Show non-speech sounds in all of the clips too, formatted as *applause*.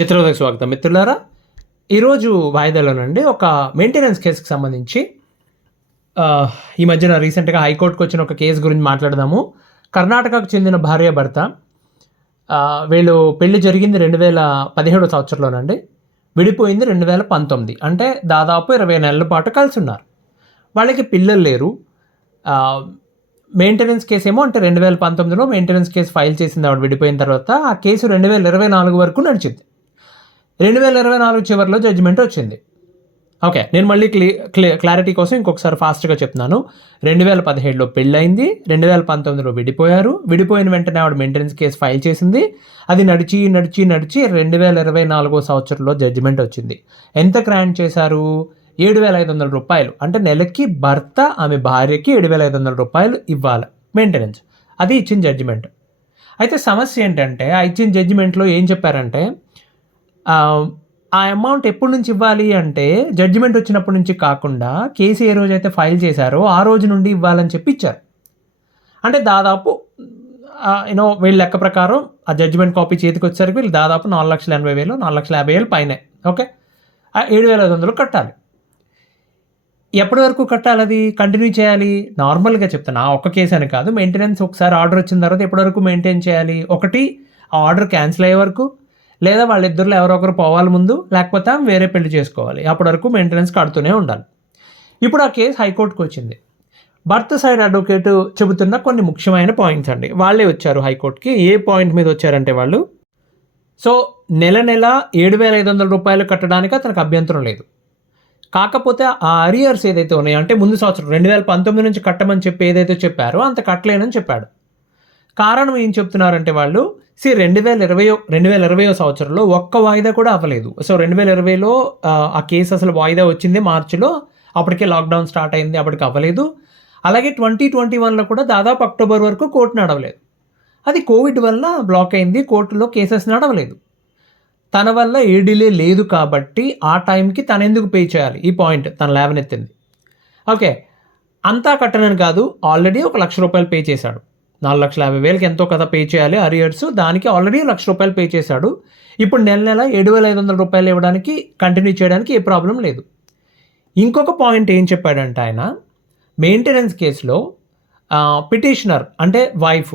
చిత్రోదయ స్వాగతం మిత్రులారా. ఈరోజు వాయిదాలోనండి ఒక మెయింటెనెన్స్ కేసుకి సంబంధించి ఈ మధ్యన రీసెంట్గా హైకోర్టుకు వచ్చిన ఒక కేసు గురించి మాట్లాడదాము. కర్ణాటకకు చెందిన భార్య భర్త వీళ్ళు పెళ్ళి జరిగింది రెండు వేల పదిహేడు సంవత్సరంలోనండి. విడిపోయింది రెండు వేల పంతొమ్మిది. అంటే దాదాపు ఇరవై నెలల పాటు కలిసి ఉన్నారు వాళ్ళకి పిల్లలు లేరు. మెయింటెనెన్స్ కేసు ఏమో అంటే రెండు వేల పంతొమ్మిదిలో మెయింటెనెన్స్ కేసు ఫైల్ చేసింది ఆవిడ విడిపోయిన తర్వాత ఆ కేసు రెండు వేల ఇరవై నాలుగు వరకు నడిచింది. రెండు వేల ఇరవై నాలుగు చివరిలో జడ్జిమెంట్ వచ్చింది. ఓకే నేను మళ్ళీ క్లి క్లి క్లారిటీ కోసం ఇంకొకసారి ఫాస్ట్గా చెప్తున్నాను. రెండు వేల పదిహేడులో పెళ్ళయింది రెండు వేల పంతొమ్మిదిలో విడిపోయారు. విడిపోయిన వెంటనే ఆవిడ మెయింటెనెన్స్ కేసు ఫైల్ చేసింది. అది నడిచి నడిచి నడిచి రెండు వేల ఇరవై నాలుగో సంవత్సరంలో జడ్జిమెంట్ వచ్చింది. ఎంత గ్రాంట్ చేశారు? ఏడు వేల ఐదు వందల రూపాయలు. అంటే నెలకి భర్త ఆమె భార్యకి ఏడు వేల ఐదు వందల రూపాయలు ఇవ్వాలి మెయింటెనెన్స్ అది ఇచ్చిన జడ్జిమెంట్ అయితే సమస్య ఏంటంటే ఆ ఇచ్చిన జడ్జిమెంట్లో ఏం చెప్పారంటే ఆ, అమౌంట్ ఎప్పటి నుంచి ఇవ్వాలి అంటే జడ్జిమెంట్ వచ్చినప్పటి నుంచి కాకుండా కేసు ఏ రోజైతే ఫైల్ చేశారో ఆ రోజు నుండి ఇవ్వాలని చెప్పి ఇచ్చారు. అంటే దాదాపు యూనో వీళ్ళ లెక్క ప్రకారం ఆ జడ్జిమెంట్ కాపీ చేతికి వచ్చేసరికి వీళ్ళు దాదాపు నాలుగు లక్షల ఎనభై వేలు నాలుగు లక్షల యాభై వేలు పైనే ఓకే ఏడు వేల ఐదు వందలు కట్టాలి. ఎప్పటి వరకు కట్టాలి అది? కంటిన్యూ చేయాలి? నార్మల్గా చెప్తాను ఆ ఒక్క కేసు అని కాదు మెయింటెనెన్స్ ఒకసారి ఆర్డర్ వచ్చిన తర్వాత ఎప్పటి వరకు మెయింటైన్ చేయాలి? ఒకటి ఆ ఆర్డర్ క్యాన్సిల్ అయ్యే వరకు లేదా వాళ్ళిద్దరిలో ఎవరో ఒకరు పోవాలి ముందు లేకపోతే ఆమె వేరే పెళ్ళి చేసుకోవాలి. అప్పటి వరకు మెయింటెనెన్స్ కడుతూనే ఉండాలి. ఇప్పుడు ఆ కేసు హైకోర్టుకు వచ్చింది. భర్త సైడ్ అడ్వకేట్ చెబుతున్న కొన్ని ముఖ్యమైన పాయింట్స్ అండి. వాళ్ళే వచ్చారు హైకోర్టుకి. ఏ పాయింట్ మీద వచ్చారంటే వాళ్ళు సో నెల నెల ఏడు వేల ఐదు వందల రూపాయలు కట్టడానికి అతనికి అభ్యంతరం లేదు. కాకపోతే ఆ అరియర్స్ ఏదైతే ఉన్నాయో అంటే ముందు సంవత్సరం రెండు వేల పంతొమ్మిది నుంచి కట్టమని చెప్పి ఏదైతే చెప్పారో అంత కట్టలేనని చెప్పాడు. కారణం ఏం చెప్తున్నారంటే వాళ్ళు సి రెండు వేల ఇరవై రెండు వేల ఇరవై సంవత్సరంలో ఒక్క వాయిదా కూడా అవ్వలేదు. సో రెండు వేల ఇరవైలో ఆ కేసు అసలు వాయిదా వచ్చింది మార్చిలో అప్పటికే లాక్డౌన్ స్టార్ట్ అయింది అప్పటికి అవ్వలేదు. అలాగే ట్వంటీ ట్వంటీ వన్లో కూడా దాదాపు అక్టోబర్ వరకు కోర్టు నడవలేదు. అది కోవిడ్ వల్ల బ్లాక్ అయింది కోర్టులో కేసెస్ నడవలేదు. తన వల్ల ఏ డిలే లేదు కాబట్టి ఆ టైంకి తను ఎందుకు పే చేయాలి? ఈ పాయింట్ తన లేవనెత్తింది. ఓకే. అంతా కట్టనని కాదు ఆల్రెడీ ఒక లక్ష రూపాయలు పే చేశాడు. నాలుగు లక్షల యాభై వేలకి ఎంతో కదా పే చేయాలి అరియర్స్ దానికి ఆల్రెడీ లక్ష రూపాయలు పే చేశాడు. ఇప్పుడు నెల నెల ఏడు వేల ఐదు వందల రూపాయలు ఇవ్వడానికి కంటిన్యూ చేయడానికి ఏ ప్రాబ్లం లేదు. ఇంకొక పాయింట్ ఏం చెప్పాడంటే ఆయన మెయింటెనెన్స్ కేసులో పిటిషనర్ అంటే వైఫ్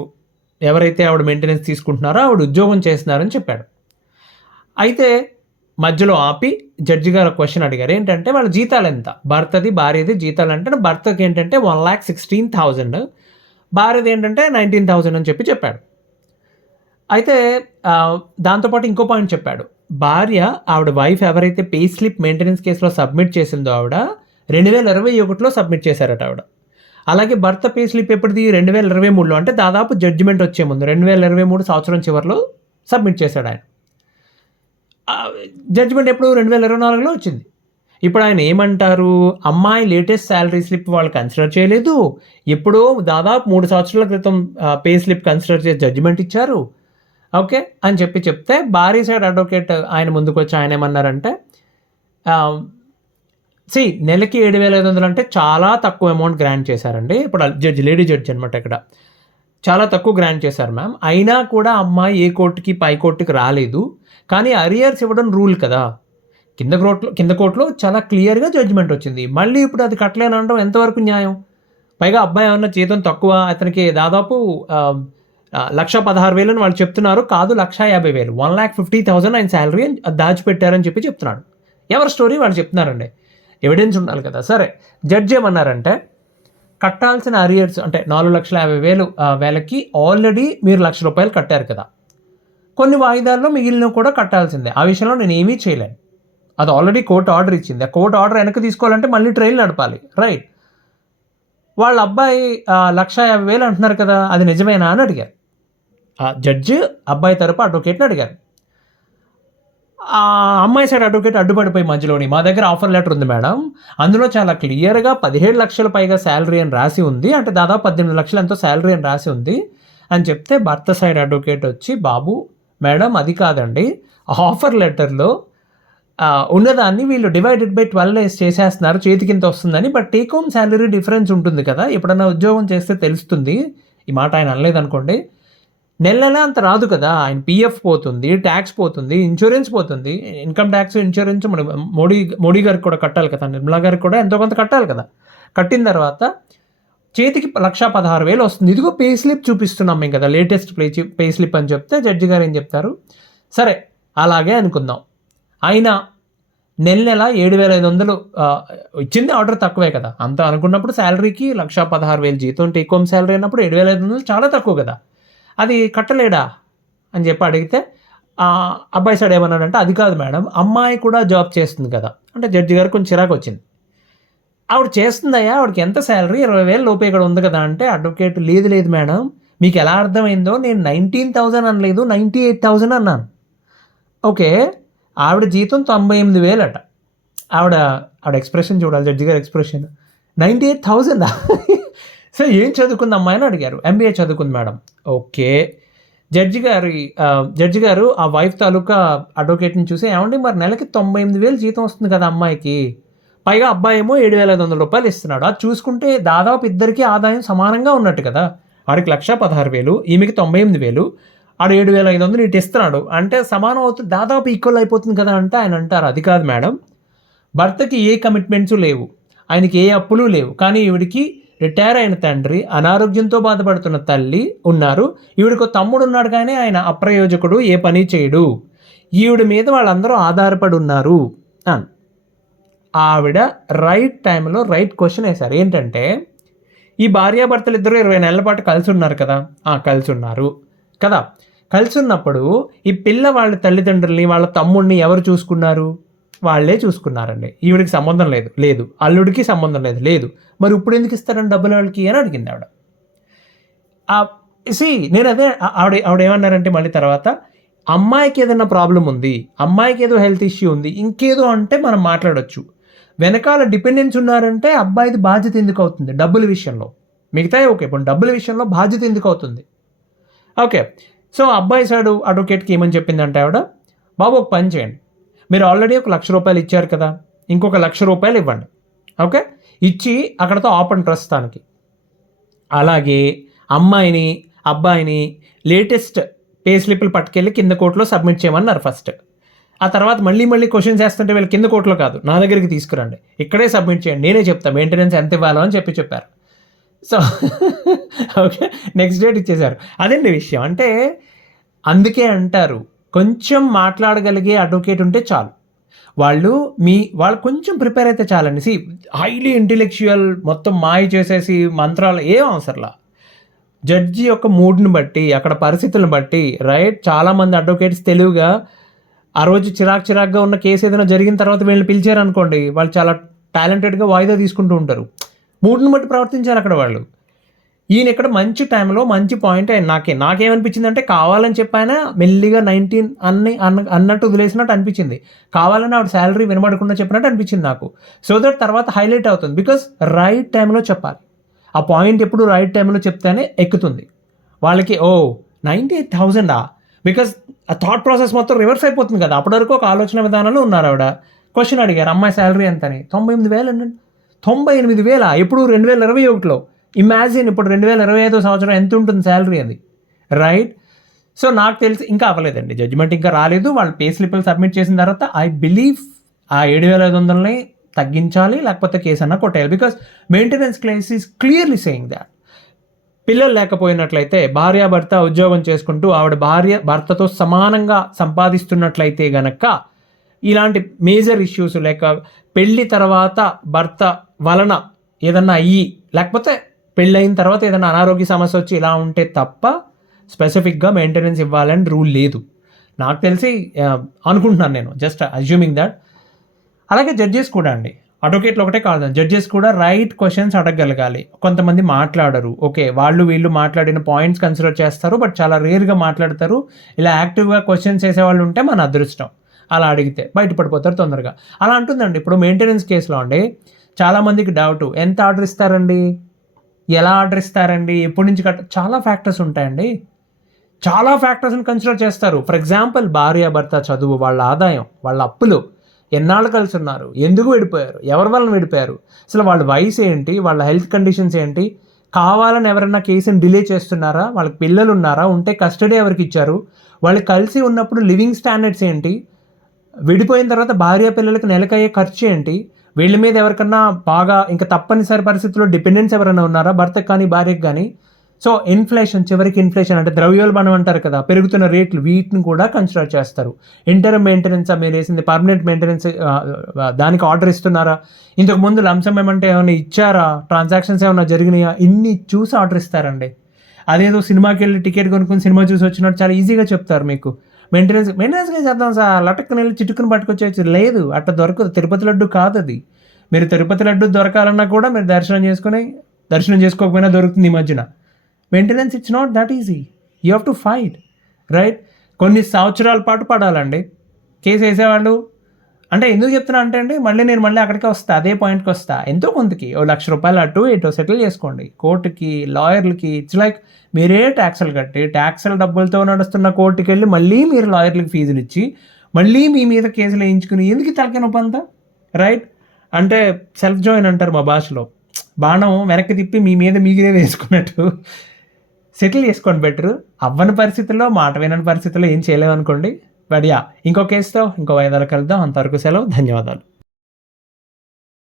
ఎవరైతే ఆవిడ మెయింటెనెన్స్ తీసుకుంటున్నారో ఆవిడ ఉద్యోగం చేస్తున్నారని చెప్పాడు. అయితే మధ్యలో ఆపి జడ్జి గారు క్వశ్చన్ అడిగారు. ఏంటంటే వాళ్ళ జీతాలు ఎంత? భర్తది భార్యది జీతాలు అంటే భర్తకి ఏంటంటే వన్ ల్యాక్ సిక్స్టీన్ థౌజండ్. భార్యది ఏంటంటే నైన్టీన్ థౌజండ్ అని చెప్పి చెప్పాడు. అయితే దాంతోపాటు ఇంకో పాయింట్ చెప్పాడు. భార్య ఆవిడ వైఫ్ ఎవరైతే పే స్లిప్ మెయింటెనెన్స్ కేసులో సబ్మిట్ చేసిందో ఆవిడ రెండు వేల ఇరవై ఒకటిలో సబ్మిట్ చేశారట ఆవిడ. అలాగే భర్త పే స్లిప్ ఎప్పటిది రెండు వేల ఇరవై మూడులో. అంటే దాదాపు జడ్జిమెంట్ వచ్చే ముందు రెండు వేల ఇరవై మూడు సంవత్సరం చివరిలో సబ్మిట్ చేశాడు ఆయన. జడ్జిమెంట్ ఎప్పుడు? రెండు వేల ఇరవై నాలుగులో వచ్చింది. ఇప్పుడు ఆయన ఏమంటారు? అమ్మాయి లేటెస్ట్ శాలరీ స్లిప్ వాళ్ళు కన్సిడర్ చేయలేదు. ఎప్పుడో దాదాపు మూడు సంవత్సరాల క్రితం పే స్లిప్ కన్సిడర్ చేసి జడ్జిమెంట్ ఇచ్చారు. ఓకే? అని చెప్పి చెప్తే భారీ సైడ్ అడ్వకేట్ ఆయన ముందుకు వచ్చి ఆయన ఏమన్నారంటే సి నెలకి ఏడు వేల ఐదు వందలు అంటే చాలా తక్కువ అమౌంట్ గ్రాంట్ చేశారండి. ఇప్పుడు జడ్జి లేడీ జడ్జి అనమాట ఇక్కడ. చాలా తక్కువ గ్రాంట్ చేశారు మ్యామ్. అయినా కూడా అమ్మాయి ఏ కోర్టుకి పై కోర్టుకి రాలేదు. కానీ అరియర్స్ ఇవ్వడం రూల్ కదా. కింద కోర్టులో కింద కోర్టులో చాలా క్లియర్గా జడ్జిమెంట్ వచ్చింది. మళ్ళీ ఇప్పుడు అది కట్టలేనడం ఎంతవరకు న్యాయం? పైగా అబ్బాయి ఏమన్నా జీతం తక్కువ అతనికి దాదాపు లక్ష పదహారు వేలు అని వాళ్ళు చెప్తున్నారు. కాదు లక్ష యాభై వేలు. వన్ ల్యాక్ ఫిఫ్టీ థౌసండ్ ఆయన శాలరీ దాచిపెట్టారని చెప్పి చెప్తున్నాడు ఎవరి స్టోరీ వాళ్ళు చెప్తున్నారండి? ఎవిడెన్స్ ఉండాలి కదా. సరే జడ్జి ఏమన్నారంటే కట్టాల్సిన అరియర్స్ అంటే నాలుగు లక్షల యాభై వేలు వేలకి ఆల్రెడీ మీరు లక్ష రూపాయలు కట్టారు కదా. కొన్ని వాయిదాల్లో మిగిలిన కూడా కట్టాల్సిందే. ఆ విషయంలో నేను ఏమీ చేయలేను. అది ఆల్రెడీ కోర్టు ఆర్డర్ ఇచ్చింది. ఆ కోర్టు ఆర్డర్ వెనక్కి తీసుకోవాలంటే మళ్ళీ ట్రైల్ నడపాలి. రైట్ వాళ్ళ అబ్బాయి లక్ష యాభై వేలు అంటున్నారు కదా అది నిజమేనా అని అడిగారు. ఆ జడ్జి అబ్బాయి తరపు అడ్వకేట్ని అడిగారు. ఆ అమ్మాయి సైడ్ అడ్వకేట్ అడ్డుపడిపోయి మధ్యలోని మా దగ్గర ఆఫర్ లెటర్ ఉంది మేడం. అందులో చాలా క్లియర్గా పదిహేడు లక్షల పైగా శాలరీ అని రాసి ఉంది. అంటే దాదాపు పద్దెనిమిది లక్షలు ఎంతో శాలరీ అని రాసి ఉంది. అని చెప్తే భర్త సైడ్ అడ్వకేట్ వచ్చి బాబు మేడం అది కాదండి. ఆఫర్ లెటర్లో ఉన్నదాన్ని వీళ్ళు డివైడెడ్ బై ట్వెల్వ్ డేస్ చేసేస్తున్నారు చేతికింత వస్తుందని. But take home salary difference ఉంటుంది కదా. ఎప్పుడన్నా ఉద్యోగం చేస్తే తెలుస్తుంది. ఈ మాట ఆయన అనలేదు అనుకోండి. నెల నెల అంత రాదు కదా. ఆయన పిఎఫ్ పోతుంది ట్యాక్స్ పోతుంది ఇన్సూరెన్స్ పోతుంది. ఇన్కమ్ ట్యాక్స్ ఇన్సూరెన్స్ మన మోడీ మోడీ గారికి కూడా కట్టాలి కదా. నిర్మలా గారికి కూడా ఎంతో కొంత కట్టాలి కదా. కట్టిన తర్వాత చేతికి లక్ష పదహారు వేలు వస్తుంది. ఇదిగో పే స్లిప్ చూపిస్తున్నాం మేము కదా. లేటెస్ట్ ప్లే పే స్లిప్ అని చెప్తే జడ్జి గారు ఏం చెప్తారు? సరే అలాగే అనుకుందాం. అయినా నెల నెల ఏడు వేల ఐదు వందలు ఇచ్చింది ఆర్డర్ తక్కువే కదా. అంత అనుకున్నప్పుడు శాలరీకి లక్ష పదహారు వేలు జీతం టేక్ హోమ్ శాలరీ అయినప్పుడు ఏడు వేల ఐదు వందలు చాలా తక్కువ కదా. అది కట్టలేడా అని చెప్పి అడిగితే అబ్బాయి సైడ్ ఏమన్నాడంటే అది కాదు మేడం అమ్మాయి కూడా జాబ్ చేస్తుంది కదా. అంటే జడ్జి గారు కొంచెం చిరాకు వచ్చింది. ఆవిడ చేస్తుందయ్యా ఆవిడకి ఎంత శాలరీ? ఇరవై వేలు లోపే ఇక్కడ ఉంది కదా అంటే అడ్వకేట్ లేదు లేదు మేడం. మీకు ఎలా అర్థమైందో నేను నైన్టీన్ థౌజండ్ అనలేదు నైంటీ ఎయిట్ థౌజండ్ అన్నాను. ఓకే ఆవిడ జీతం తొంభై ఎనిమిది వేలట. ఆవిడ ఆవిడ ఎక్స్ప్రెషన్ చూడాలి జడ్జి గారి ఎక్స్ప్రెషన్ నైంటీ ఎయిట్ థౌజండా? *laughs* సో ఏం చదువుకుంది అమ్మాయి అని అడిగారు ఎంబీఏ చదువుకుంది మేడం. ఓకే. జడ్జి గారి జడ్జి గారు ఆ వైఫ్ తాలూకా అడ్వకేట్ని చూసి ఏమండి మరి నెలకి తొంభై ఎనిమిది వేలు జీతం వస్తుంది కదా అమ్మాయికి. పైగా అబ్బాయి ఏమో ఏడు వేల ఐదు వందల రూపాయలు ఇస్తున్నాడు. అది చూసుకుంటే దాదాపు ఇద్దరికి ఆదాయం సమానంగా ఉన్నట్టు కదా. వాడికి లక్ష పదహారు వేలు ఈమెకి తొంభై ఎనిమిది వేలు ఆడు ఏడు వేల ఐదు వందలు ఇటు ఇస్తున్నాడు. అంటే సమానం అవుతుంది దాదాపు ఈక్వల్ అయిపోతుంది కదా అంటే ఆయన అంటారు. అది కాదు మేడం. భర్తకి ఏ కమిట్మెంట్స్ లేవు. ఆయనకి ఏ అప్పులు లేవు. కానీ ఈవిడికి రిటైర్ అయిన తండ్రి అనారోగ్యంతో బాధపడుతున్న తల్లి ఉన్నారు. ఈవిడికి ఒక తమ్ముడు ఉన్నాడు కానీ ఆయన అప్రయోజకుడు ఏ పని చేయడు. ఈవిడ మీద వాళ్ళందరూ ఆధారపడి ఉన్నారు. అని. ఆవిడ రైట్ టైంలో రైట్ క్వశ్చన్ వేశారు. ఏంటంటే ఈ భార్యాభర్తలు ఇద్దరు ఇరవై నెలల పాటు కలిసి ఉన్నారు కదా. కలిసి ఉన్నారు. కదా? కలిసి ఉన్నప్పుడు ఈ పిల్ల వాళ్ళ తల్లిదండ్రుల్ని వాళ్ళ తమ్ముడిని ఎవరు చూసుకున్నారు? వాళ్ళే చూసుకున్నారండి. ఈవిడికి సంబంధం లేదు. లేదు. అల్లుడికి సంబంధం లేదు. లేదు. మరి ఇప్పుడు ఎందుకు ఇస్తారని డబ్బులు వాళ్ళకి అని అడిగింది ఆవిడ. సి నేను అదే ఆవిడ ఆవిడ ఏమన్నారంటే మళ్ళీ తర్వాత అమ్మాయికి ఏదైనా ప్రాబ్లం ఉంది అమ్మాయికి ఏదో హెల్త్ ఇష్యూ ఉంది ఇంకేదో అంటే మనం మాట్లాడొచ్చు. వెనకాల డిపెండెన్స్ ఉన్నారంటే అబ్బాయిది బాధ్యత ఎందుకు అవుతుంది? డబ్బుల విషయంలో. మిగతా ఓకే. ఇప్పుడు డబ్బుల విషయంలో బాధ్యత ఎందుకు అవుతుంది? ఓకే. సో అబ్బాయి సైడ్ అడ్వకేట్కి ఏమని చెప్పిందంటే ఆవిడ బాబు ఒక పని చేయండి. మీరు ఆల్రెడీ ఒక లక్ష రూపాయలు ఇచ్చారు కదా ఇంకొక లక్ష రూపాయలు ఇవ్వండి. ఓకే? ఇచ్చి అక్కడతో ఆపన్ ప్రస్తుతానికి అలాగే అమ్మాయిని అబ్బాయిని లేటెస్ట్ పే స్లిప్లు పట్టుకెళ్ళి కింద కోర్టులో సబ్మిట్ చేయమన్నారు ఫస్ట్ ఆ తర్వాత మళ్ళీ మళ్ళీ క్వశ్చన్స్ వేస్తుంటే వీళ్ళు కింద కోర్టులో కాదు నా దగ్గరికి తీసుకురండి. ఇక్కడే సబ్మిట్ చేయండి. నేనే చెప్తాను మెయింటెనెన్స్ ఎంత ఇవ్వాలో అని చెప్పి చెప్పారు. సో ఓకే నెక్స్ట్ డేట్ ఇచ్చేశారు. అదండి విషయం అంటే అందుకే అంటారు కొంచెం మాట్లాడగలిగే అడ్వకేట్ ఉంటే చాలు. వాళ్ళు మీ వాళ్ళు కొంచెం ప్రిపేర్ అయితే చాలండి. సి హైలీ ఇంటెలెక్చువల్ మొత్తం మాయ చేసేసి మంత్రాలు ఏం అవసరంలా జడ్జి యొక్క మూడ్ని బట్టి అక్కడ పరిస్థితులను బట్టి రైట్ చాలామంది అడ్వకేట్స్ తెలివిగా ఆ రోజు చిరాక్ చిరాక్గా ఉన్న కేసు ఏదైనా జరిగిన తర్వాత వీళ్ళని పిలిచారనుకోండి వాళ్ళు చాలా టాలెంటెడ్గా వాయిదా తీసుకుంటూ ఉంటారు. మూడుని బట్టి ప్రవర్తించారు అక్కడ వాళ్ళు. ఈయన ఇక్కడ మంచి టైంలో మంచి పాయింట్ ఆయన నాకే నాకేమనిపించింది అంటే కావాలని చెప్పైనా మెల్లిగా నైన్టీన్ అన్ని అన్న అన్నట్టు వదిలేసినట్టు అనిపించింది. కావాలని ఆవిడ శాలరీ వినబడకుండా చెప్పినట్టు అనిపించింది నాకు. సో దట్ తర్వాత హైలైట్ అవుతుంది. బికాస్ రైట్ టైంలో చెప్పాలి. ఆ పాయింట్ ఎప్పుడు రైట్ టైంలో చెప్తేనే ఎక్కుతుంది. వాళ్ళకి ఓ నైంటీ ఎయిట్ థౌజండా బికాస్ ఆ థాట్ ప్రాసెస్ మొత్తం రివర్స్ అయిపోతుంది కదా. అప్పటి వరకు ఒక ఆలోచన విధానంలో ఉన్నారు ఆవిడ. క్వశ్చన్ అడిగారు అమ్మాయి శాలరీ ఎంతని? తొంభై ఎనిమిది వేలు అండి తొంభై ఎనిమిది వేల ఎప్పుడు రెండు వేల ఇరవై ఒకటిలో. ఇమాజిన్ ఇప్పుడు రెండు వేల ఇరవై ఐదో సంవత్సరం ఎంత ఉంటుంది శాలరీ అది రైట్ సో నాకు తెలిసి ఇంకా అవ్వలేదండి జడ్జిమెంట్ ఇంకా రాలేదు. వాళ్ళు పే స్లిప్లు సబ్మిట్ చేసిన తర్వాత ఐ బిలీవ్ ఆ ఏడు వేల ఐదు వందలని తగ్గించాలి లేకపోతే కేసు అన్నా కొట్టేయాలి. Because maintenance clause is clearly saying that పిల్లలు లేకపోయినట్లయితే భార్య భర్త ఉద్యోగం చేసుకుంటూ ఆవిడ భార్య భర్తతో సమానంగా సంపాదిస్తున్నట్లయితే గనక ఇలాంటి మేజర్ ఇష్యూస్ లేక పెళ్ళి తర్వాత భర్త వలన ఏదన్నా అయ్యి లేకపోతే పెళ్ళైన తర్వాత ఏదైనా అనారోగ్య సమస్య వచ్చి ఇలా ఉంటే తప్ప స్పెసిఫిక్గా మెయింటెనెన్స్ ఇవ్వాలని రూల్ లేదు. నాకు తెలిసి అనుకుంటున్నాను నేను జస్ట్ అజ్యూమింగ్ దట్. అలాగే జడ్జెస్ కూడా అండి అడ్వకేట్లు ఒకటే కాదు జడ్జెస్ కూడా రైట్ క్వశ్చన్స్ అడగగలగాలి. కొంతమంది మాట్లాడరు ఓకే వాళ్ళు వీళ్ళు మాట్లాడిన పాయింట్స్ కన్సిడర్ చేస్తారు బట్ చాలా రేర్గా మాట్లాడతారు. ఇలా యాక్టివ్గా క్వశ్చన్స్ చేసేవాళ్ళు ఉంటే మన అదృష్టం అలా అడిగితే బయటపడిపోతారు తొందరగా. అలా అంటుందండి ఇప్పుడు మెయింటెనెన్స్ కేసులో అండి చాలామందికి డౌట్ ఎంత ఆర్డర్ ఇస్తారండి? ఎలా ఆర్డర్ ఇస్తారండి? ఎప్పటి నుంచి కట్ట చాలా ఫ్యాక్టర్స్ ఉంటాయండి. చాలా ఫ్యాక్టర్స్ని కన్సిడర్ చేస్తారు. ఫర్ ఎగ్జాంపుల్ భార్యాభర్త చదువు వాళ్ళ ఆదాయం వాళ్ళ అప్పులు. ఎన్నాళ్ళు కలిసి ఉన్నారు? ఎందుకు విడిపోయారు? ఎవరి వలన విడిపోయారు? అసలు వాళ్ళ వయసు ఏంటి? వాళ్ళ హెల్త్ కండిషన్స్ ఏంటి? కావాలని ఎవరైనా కేసుని డిలే చేస్తున్నారా? వాళ్ళకి పిల్లలు ఉన్నారా? ఉంటే కస్టడీ ఎవరికి ఇచ్చారు? వాళ్ళు కలిసి ఉన్నప్పుడు లివింగ్ స్టాండర్డ్స్ ఏంటి? విడిపోయిన తర్వాత భార్య పిల్లలకి నెలకయ్యే ఖర్చు ఏంటి? వీళ్ళ మీద ఎవరికన్నా బాగా ఇంకా తప్పనిసరి పరిస్థితుల్లో డిపెండెన్స్ ఎవరైనా ఉన్నారా? భర్తకు కానీ భార్యకు కానీ? సో ఇన్ఫ్లేషన్ చివరికి ఇన్ఫ్లేషన్ అంటే ద్రవ్యోల్బణం అంటారు కదా పెరుగుతున్న రేట్లు వీటిని కూడా కన్సిడర్ చేస్తారు. ఇంటర్ మెయింటెనెన్స్ మీరు వేసింది పర్మనెంట్ మెయింటెనెన్స్ దానికి ఆర్డర్ ఇస్తున్నారా? ఇంతకు ముందు లంసం ఏమంటే ఏమైనా ఇచ్చారా? ట్రాన్సాక్షన్స్ ఏమైనా జరిగినాయా? ఇన్ని చూసి ఆర్డర్ ఇస్తారండి. అదేదో సినిమాకి వెళ్ళి టికెట్ కొనుక్కొని సినిమా చూసి వచ్చినట్టు చాలా ఈజీగా చెప్తారు మీకు. మెయింటెనెన్స్ మెయింటెనెన్స్గా చేద్దాం సార్. లటక్కని వెళ్ళి చిటుకుని పట్టుకొచ్చేయచ్చు. లేదు అట్లా దొరకదు. తిరుపతి లడ్డు కాదు అది మీరు తిరుపతి లడ్డు దొరకాలన్నా కూడా మీరు దర్శనం చేసుకుని దర్శనం చేసుకోకపోయినా దొరుకుతుంది ఈ మధ్యన. Maintenance it's not that easy. You have to fight right? కొన్ని సంవత్సరాల పాటు పడాలండి. కేసు వేసేవాళ్ళు అంటే ఎందుకు చెప్తున్నా అంటే అండి మళ్ళీ నేను మళ్ళీ అక్కడికి వస్తా అదే పాయింట్కి వస్తా. ఎంతో కొంతకి ఓ లక్ష రూపాయలు అటు ఇటు సెటిల్ చేసుకోండి. కోర్టుకి లాయర్లకి ఇట్స్ లైక్ మీరే ట్యాక్సులు కట్టి ట్యాక్సుల డబ్బులతో నడుస్తున్న కోర్టుకి వెళ్ళి మళ్ళీ మీరు లాయర్లకి ఫీజులు ఇచ్చి మళ్ళీ మీ మీద కేసులు వేయించుకుని ఎందుకు తలకి నొప్పి అంతా? రైట్ అంటే సెల్ఫ్ జాయిన్ అంటారు మా భాషలో. బాణం వెనక్కి తిప్పి మీ మీద మీరే వేసుకున్నట్టు. సెటిల్ చేసుకోండి బెటర్. అవ్వని పరిస్థితుల్లో మాట వినని పరిస్థితుల్లో ఏం చేయలేమనుకోండి. బట్ యా ఇంకో కేసుతో ఇంకో వాయిదాలు కలుద్దాం అంతవరకు సెలవు. ధన్యవాదాలు.